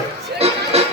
Jesus.